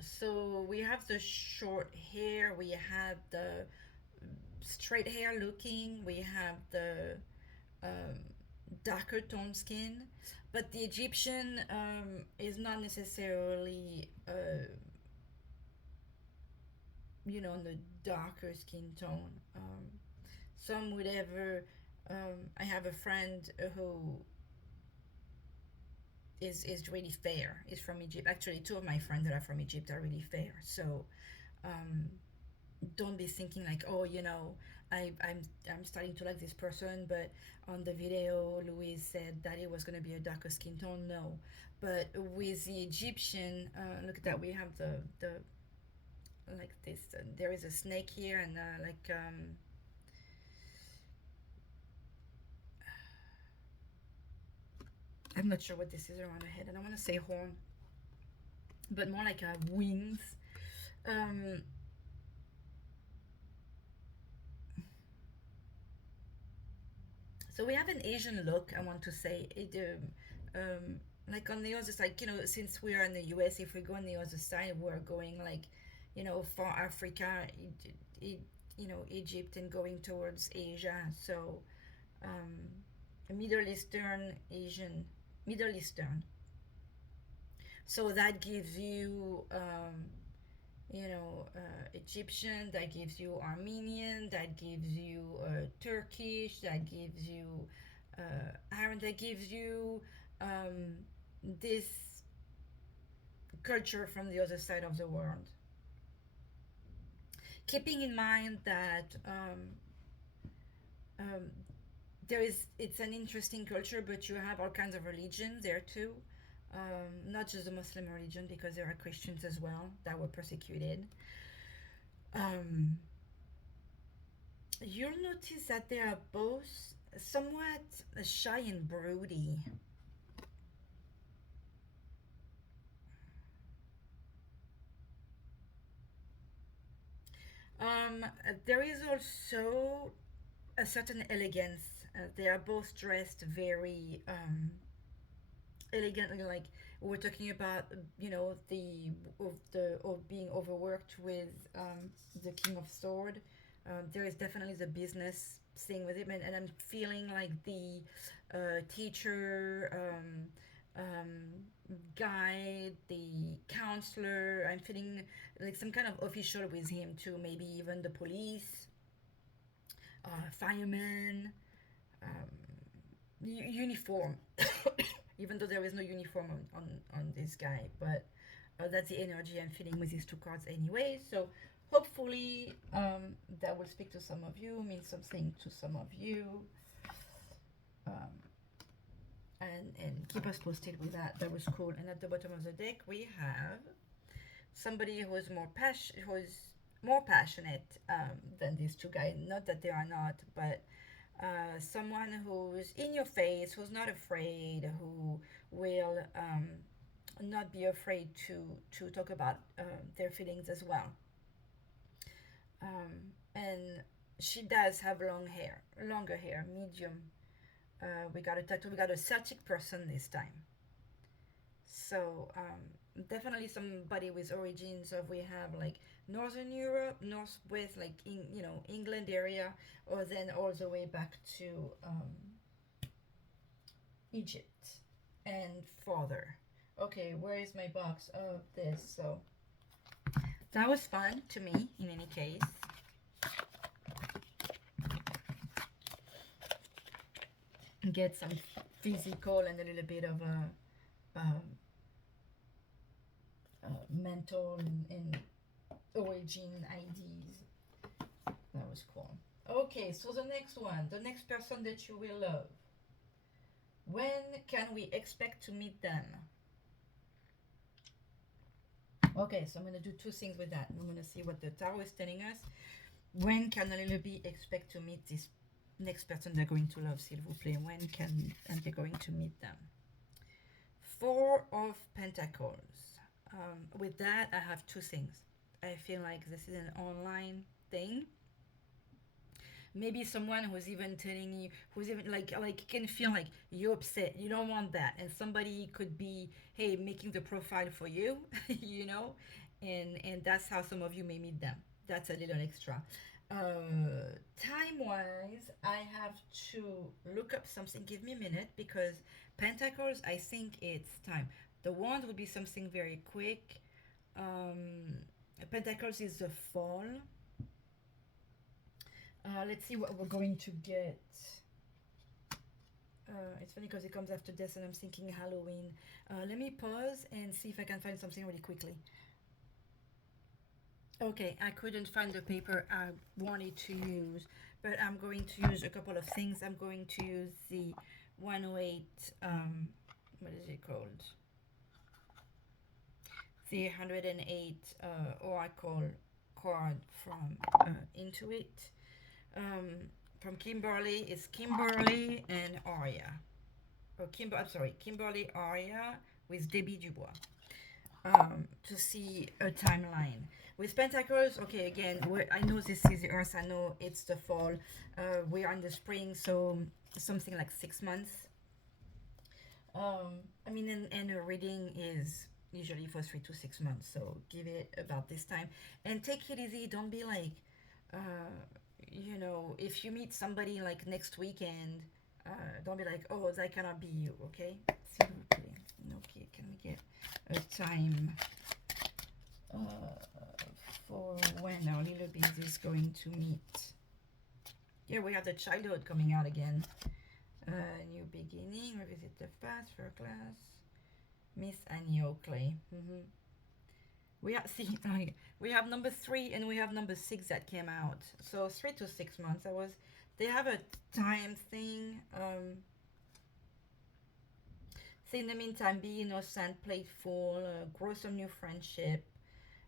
So we have the short hair, we have the straight hair looking, we have the darker tone skin, but the Egyptian is not necessarily you know, on the darker skin tone. Some would ever I have a friend who is really fair, is from Egypt. Actually, two of my friends that are from Egypt are really fair. So don't be thinking like, oh, you know, I'm starting to like this person, but on the video Louise said that it was going to be a darker skin tone. No, but with the Egyptian, look at that, we have the like this, there is a snake here, and I'm not sure what this is around her head. I don't want to say horn, but more like wings. So we have an Asian look, I want to say. Like on the other side, you know, since we are in the US, if we go on the other side, we're going like, you know, far Africa, you know, Egypt, and going towards Asia. So Middle Eastern, Asian, Middle Eastern. So that gives you, you know, Egyptian, that gives you Armenian, that gives you Turkish, that gives you Iran, that gives you this culture from the other side of the world. Keeping in mind that it's an interesting culture, but you have all kinds of religions there too. Not just the Muslim religion, because there are Christians as well that were persecuted. You'll notice that they are both somewhat shy and broody. There is also a certain elegance. They are both dressed very elegantly, like we're talking about, you know, of being overworked with the King of Sword. There is definitely the business thing with it, and I'm feeling like the teacher, guide, the counselor. I'm feeling like some kind of official with him too. Maybe even the police, firemen, uniform. Even though there is no uniform on this guy, but that's the energy I'm feeling with these two cards anyway. So hopefully that will speak to some of you, mean something to some of you. And keep us posted with that. That was cool. And at the bottom of the deck we have somebody who is more passionate than these two guys. Not that they are not, but someone who's in your face, who's not afraid, who will not be afraid to talk about their feelings as well. And she does have longer hair, medium. We got a tattoo. We got a Celtic person this time. So definitely somebody with origins of, we have like Northern Europe, Northwest, like in, England area, or then all the way back to Egypt and further. Okay, where is my box of this? So that was fun to me in any case. Get some physical and a little bit of a mental and origin IDs. That was cool. Okay, so the next one, the next person that you will love. When can we expect to meet them? Okay, so I'm going to do two things with that. I'm going to see what the tarot is telling us. When can a little bit expect to meet this next person they're going to love, s'il vous plaît? When can and they're going to meet them? Four of Pentacles. With that, I have two things. I feel like this is an online thing. Maybe someone who's even telling you, who's even like can feel like you're upset, you don't want that, and somebody could be, hey, making the profile for you, and that's how some of you may meet them. That's a little extra. Time wise, I have to look up something. Give me a minute, because Pentacles, I think it's time. The Wand would be something very quick. Pentacles is the fall. Let's see what we're going to get. It's funny because it comes after this and I'm thinking Halloween. Let me pause and see if I can find something really quickly. Okay, I couldn't find the paper I wanted to use, but I'm going to use a couple of things. I'm going to use the 108, what is it called? The 108 Oracle card from Intuit. From Kimberley is Kimberley and Aria. Kimberley, Aria with Debbie Dubois. To see a timeline. With Pentacles, okay, again, I know this is the Earth, I know it's the fall. We are in the spring, so something like 6 months. I mean, and a reading is usually for 3 to 6 months, so give it about this time. And take it easy, don't be like, if you meet somebody like next weekend, don't be like, oh, that cannot be you, okay? Okay, can we get a time for when our little bees is going to meet? Here we have the childhood coming out again. New beginning, revisit the past for class. Miss Annie Oakley. We have number 3 and we have number 6 that came out. So 3 to 6 months. They have a time thing. So in the meantime, be innocent, playful, grow some new friendship,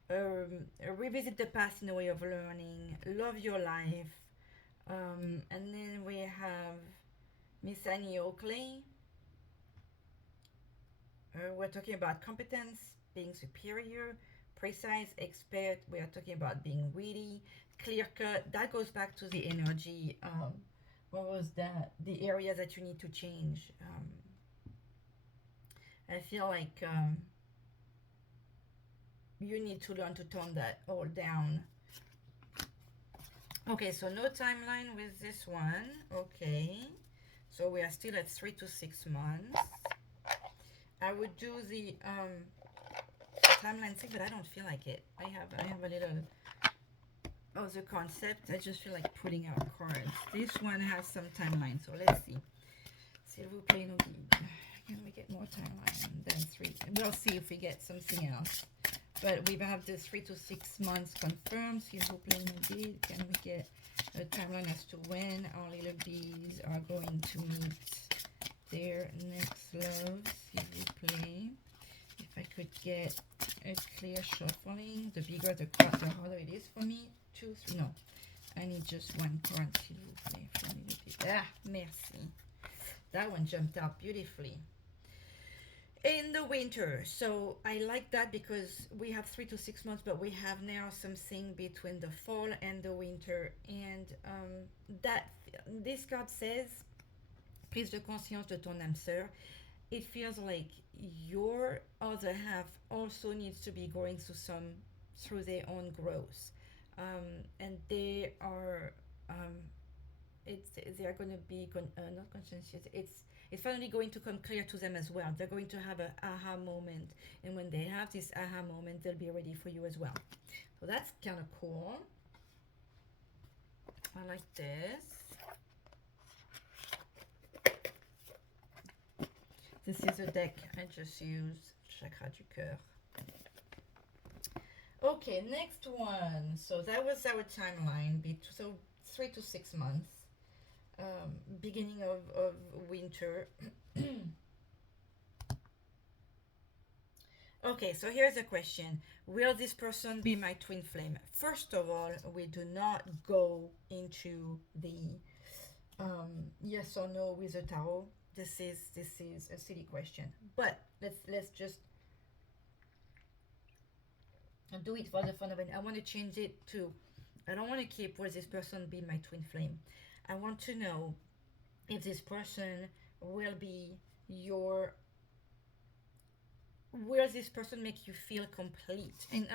revisit the past in a way of learning, love your life. And then we have Miss Annie Oakley. We're talking about competence, being superior, precise, expert. We are talking about being witty, clear cut. That goes back to the energy. What was that? The areas that you need to change. I feel like you need to learn to tone that all down. Okay, so no timeline with this one. Okay, so we are still at 3 to 6 months. I would do the timeline thing, but I don't feel like it. I have a little of the concept. I just feel like putting out cards. This one has some timeline, so let's see. S'il vous plaît, no guide. Can we get more timeline than 3? We'll see if we get something else. But we have the 3 to 6 months confirmed. S'il vous plaît, no guide. Can we get a timeline as to when our little bees are going to meet their next love? S'il vous plaît. If I could get a clear shuffling. The bigger the card, the harder it is for me. 2, 3, no. I need just one card, s'il vous plaît. Ah, merci. That one jumped out beautifully. In the winter, so I like that because we have 3 to 6 months, but we have now something between the fall and the winter. And that this card says, prise de conscience de ton âme sœur. It feels like your other half also needs to be going through their own growth, and they are they are going to be not conscientious. It's finally going to come clear to them as well. They're going to have an aha moment, and when they have this aha moment, they'll be ready for you as well. So that's kind of cool. I like this. This is a deck I just used, Chakra du Coeur. Okay, next one. So that was our timeline. So 3 to 6 months. Beginning of winter. Okay, so here's a question. Will this person be my twin flame? First of all, we do not go into the yes or no with the tarot. This is a silly question, but let's just do it for the fun of it. I want to change it to, I don't want to keep will this person be my twin flame. I want to know if this person will be your, will this person make you feel complete? And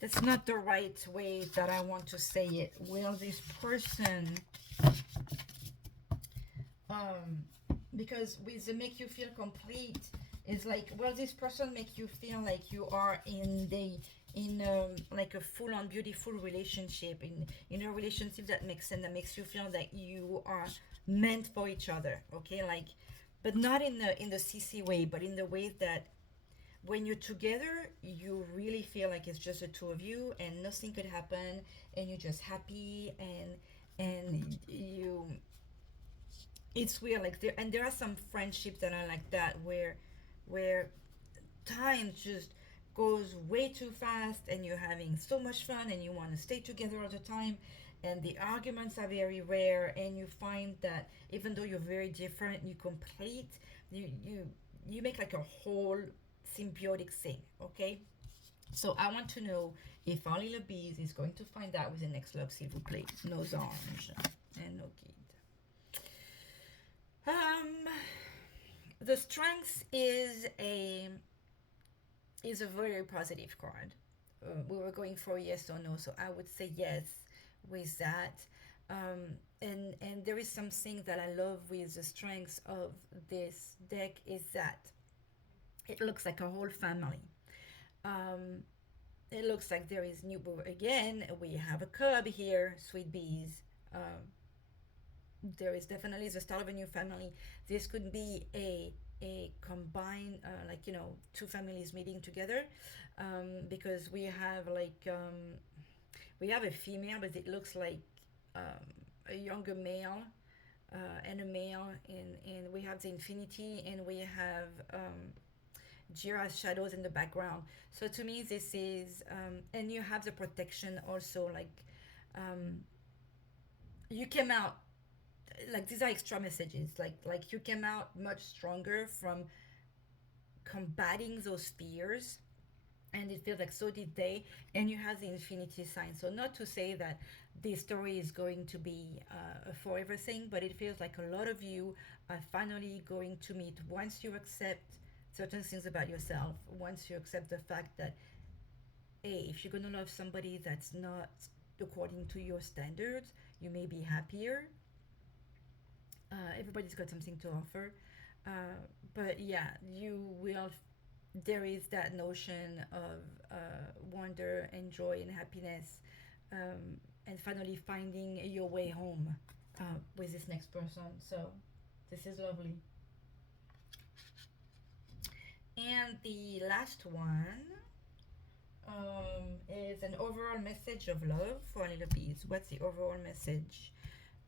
that's not the right way that I want to say it. Will this person because with the make you feel complete is like, will this person make you feel like you are in like a full-on beautiful relationship, in a relationship that makes sense, that makes you feel that you are meant for each other, okay? Like, but not in the CC way, but in the way that when you're together, you really feel like it's just the two of you and nothing could happen, and you're just happy, and you, it's weird. Like there are some friendships that are like that, where time just goes way too fast, and you're having so much fun, and you want to stay together all the time, and the arguments are very rare, and you find that even though you're very different, you make like a whole symbiotic thing, okay? So I want to know if our little bees is going to find out with the next love, s'il vous plaît. Nos anges and no guide. The strength is a very positive card. We were going for yes or no, so I would say yes with that. And there is something that I love with the strength of this deck is that it looks like a whole family. It looks like there is new. Again, we have a cub here, sweet bees. There is definitely the start of a new family. This could be a combined, like, you know, two families meeting together, because we have like we have a female, but it looks like a younger male and a male, and we have the infinity, and we have Jira's shadows in the background. So to me, this is and you have the protection also, like you came out, like these are extra messages, like you came out much stronger from combating those fears, and it feels like so did they, and you have the infinity sign. So not to say that this story is going to be a forever thing, but it feels like a lot of you are finally going to meet, once you accept certain things about yourself, once you accept the fact that, hey, if you're going to love somebody that's not according to your standards, you may be happier. Everybody's got something to offer, but yeah, you will, there is that notion of wonder and joy and happiness, and finally finding your way home with this next person. So this is lovely. And the last one is an overall message of love for little bees. What's the overall message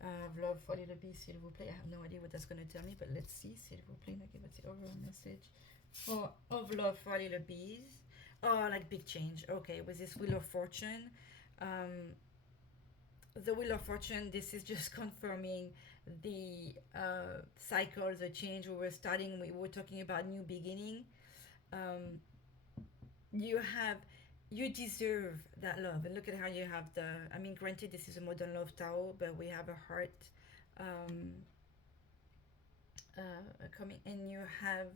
of love for little bees, s'il vous plaît? I have no idea what that's going to tell me, but let's see, s'il vous plaît. Okay, what's the overall message For of love for little bees. Oh, like big change. Okay, with this Wheel of Fortune, um, the Wheel of Fortune. This is just confirming the cycle, the change we were starting. We were talking about new beginning. Um, you have, you deserve that love, and look at how you have the. I mean, granted, this is a modern love tarot, but we have a heart. Um, coming, and you have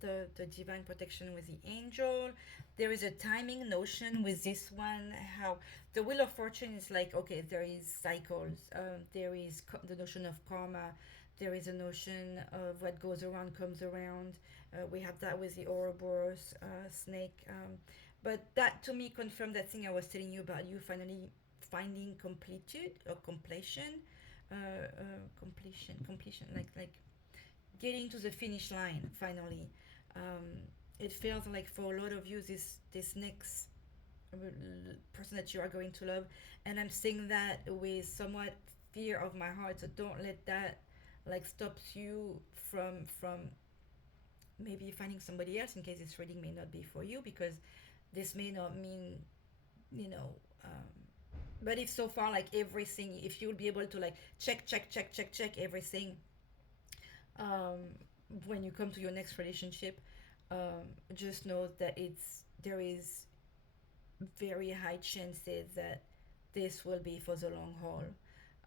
the divine protection with the angel. There is a timing notion with this one. How the Wheel of Fortune is like, okay, there is cycles. There is the notion of karma. There is a notion of what goes around comes around. We have that with the Ouroboros snake. But that to me confirmed that thing I was telling you about, you finally finding completed or completion, completion, like getting to the finish line finally. It feels like for a lot of you, this next person that you are going to love, and I'm saying that with somewhat fear of my heart. So don't let that like stops you from maybe finding somebody else, in case this reading may not be for you, because this may not mean, you know. But if so far, like everything, if you'll be able to like check everything, um, when you come to your next relationship, just know that there is very high chances that this will be for the long haul.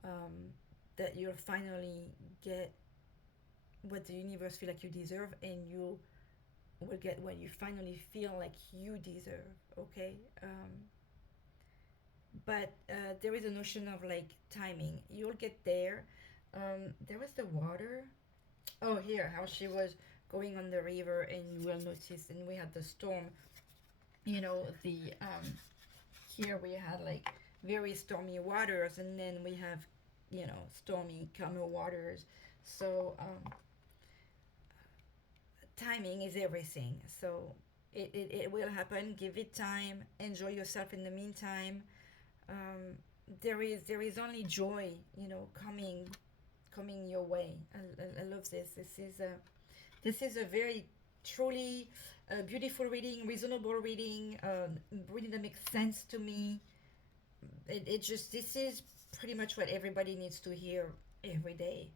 Um, that you'll finally get what the universe feel like you deserve, and you will get what you finally feel like you deserve. Okay. But there is a notion of like timing. You'll get there. There was the water. Oh, here, how she was going on the river, and you will notice, and we had the storm. You know, the here we had like very stormy waters, and then we have, stormy calmer waters. So timing is everything. So it will happen. Give it time. Enjoy yourself in the meantime. Um, there is only joy, coming your way. I love this. This is a very truly beautiful reading, reasonable reading, reading that makes sense to me. It just, this is pretty much what everybody needs to hear every day.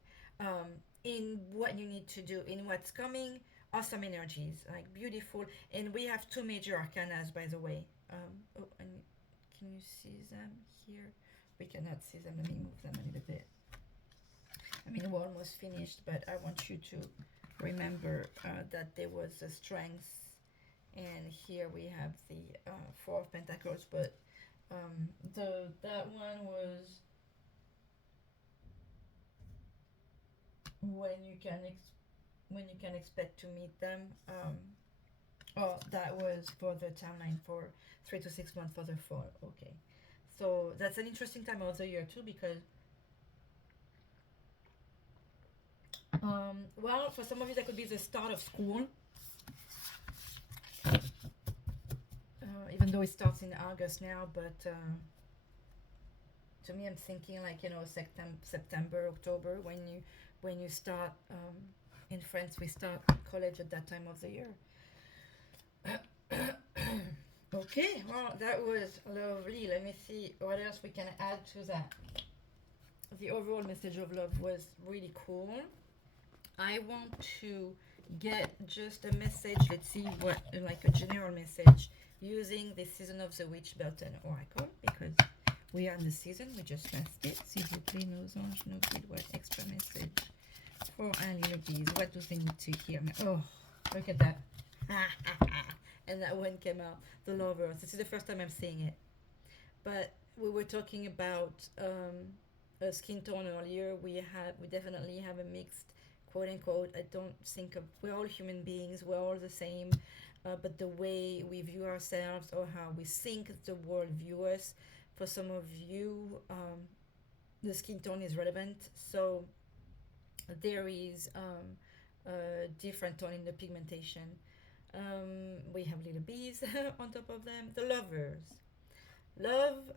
In what you need to do, in what's coming, awesome energies, like beautiful. And we have two major arcanas, by the way. Oh, and can you see them here? We cannot see them. Let me move them a little bit. I mean, we're almost finished, but I want you to remember that there was a strength, and here we have the Four of Pentacles. But that one was when you can expect to meet them. Oh, that was for the timeline for 3 to 6 months for the fall. Okay, so that's an interesting time of the year too, because well, for some of you that could be the start of school, even though it starts in August now. But to me, I'm thinking like, September, October, when you start. In France, we start college at that time of the year. Okay, well, that was lovely. Let me see what else we can add to that. The overall message of love was really cool. I want to get just a message. Let's see what, like a general message, using the Season of the Witch Beltane Oracle, because we are in the season. We just passed it. S'il vous plaît, nos anges, nos guides, what extra message for our little bees? What do they need to hear? Oh, look at that. And that one came out. The Lovers. This is the first time I'm seeing it. But we were talking about a skin tone earlier. We definitely have a mixed, quote unquote. I don't think of, we're all human beings. We're all the same. But the way we view ourselves, or how we think the world view us, for some of you, the skin tone is relevant. So there is a different tone in the pigmentation. We have little bees on top of them. The Lovers. Love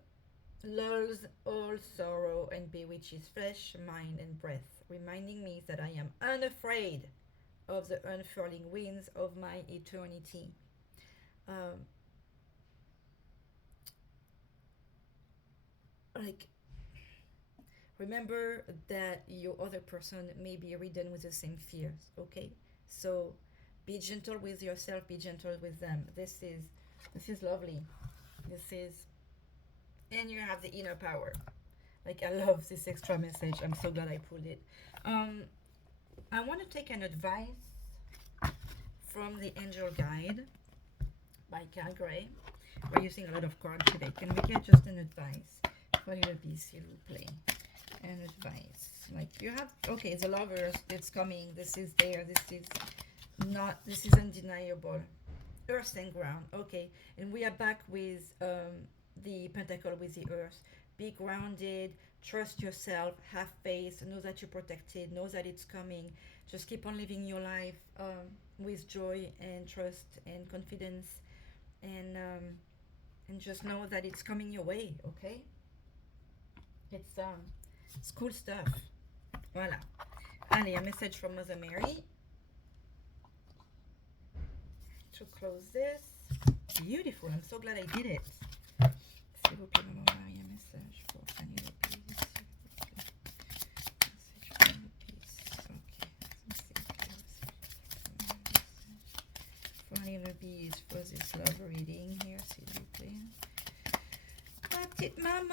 lulls all sorrow and bewitches flesh, mind, and breath, reminding me that I am unafraid of the unfurling winds of my eternity. Um, like, remember that your other person may be ridden with the same fears, okay? So be gentle with yourself, be gentle with them. This is lovely. This is and you have the inner power. Like I love this extra message. I'm so glad I pulled it. Um I want to take an advice from the angel guide by Cal Gray. We're using a lot of cards today. Can we get just an advice? What will be, s'il vous plaît? An advice. Like you have, okay, the lovers, it's coming. This is there. This is undeniable. Earth and ground. Okay, and we are back with the pentacle with the earth. Be grounded. Trust yourself. Have faith. Know that you're protected. Know that it's coming. Just keep on living your life with joy and trust and confidence, and just know that it's coming your way. Okay, it's cool stuff. Voilà. Allez, a message from Mother Mary to close this. Beautiful. I'm so glad I did it. S'il vous plaît, Maman Marie, un message pour Annie Le Peace. Message for Annie Le Peace. Okay. For Annie Le Peace for this love reading here, s'il vous plaît. That's it, Maman.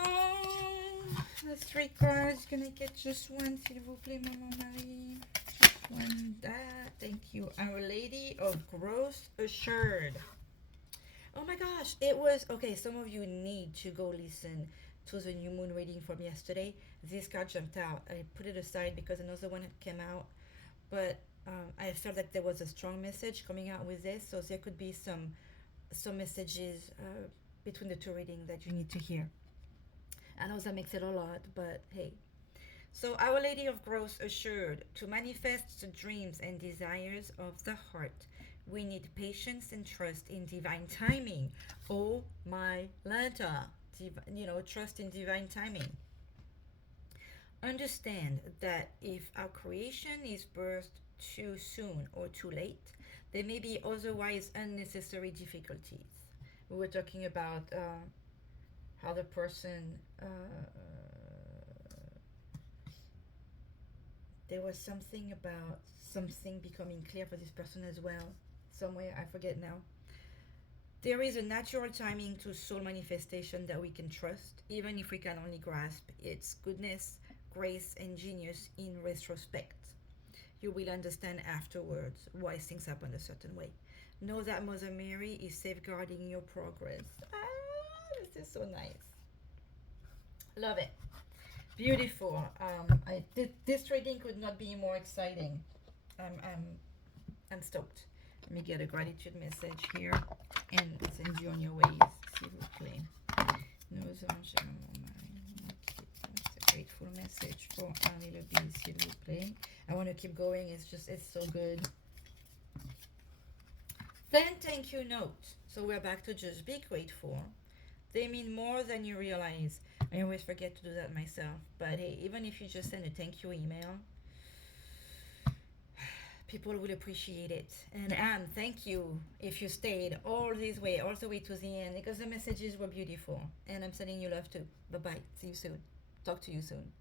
That's 3 cards. Can I get just one, s'il vous plaît, Maman Marie? Just one. That. Thank you. Our Lady of Growth Assured. Oh my gosh, it was okay. Some of you need to go listen to the new moon reading from yesterday. This card jumped out. I put it aside because another one had came out, but I felt like there was a strong message coming out with this. So there could be some messages between the two readings that you need to hear. I know that makes it a lot, but hey. So, Our Lady of Growth Assured, to manifest the dreams and desires of the heart, we need patience and trust in divine timing. Oh my Lanta. Trust in divine timing. Understand that if our creation is birthed too soon or too late, there may be otherwise unnecessary difficulties. We were talking about how the person there was something about something becoming clear for this person as well. Somewhere, I forget now. There is a natural timing to soul manifestation that we can trust, even if we can only grasp its goodness, grace, and genius in retrospect. You will understand afterwards why things happen a certain way. Know that Mother Mary is safeguarding your progress. This is so nice. Love it. Beautiful. This reading could not be more exciting. I'm stoked. Let me get a gratitude message here and send you on your ways, s'il vous plaît. Nous allons a grateful message for Annie Le Bee, s'il vous plaît. I want to keep going. It's so good. Then thank you note. So we're back to just be grateful. They mean more than you realize. I always forget to do that myself. But hey, even if you just send a thank you email, people will appreciate it. And Anne, thank you if you stayed all the way to the end, because the messages were beautiful. And I'm sending you love too. Bye bye. See you soon. Talk to you soon.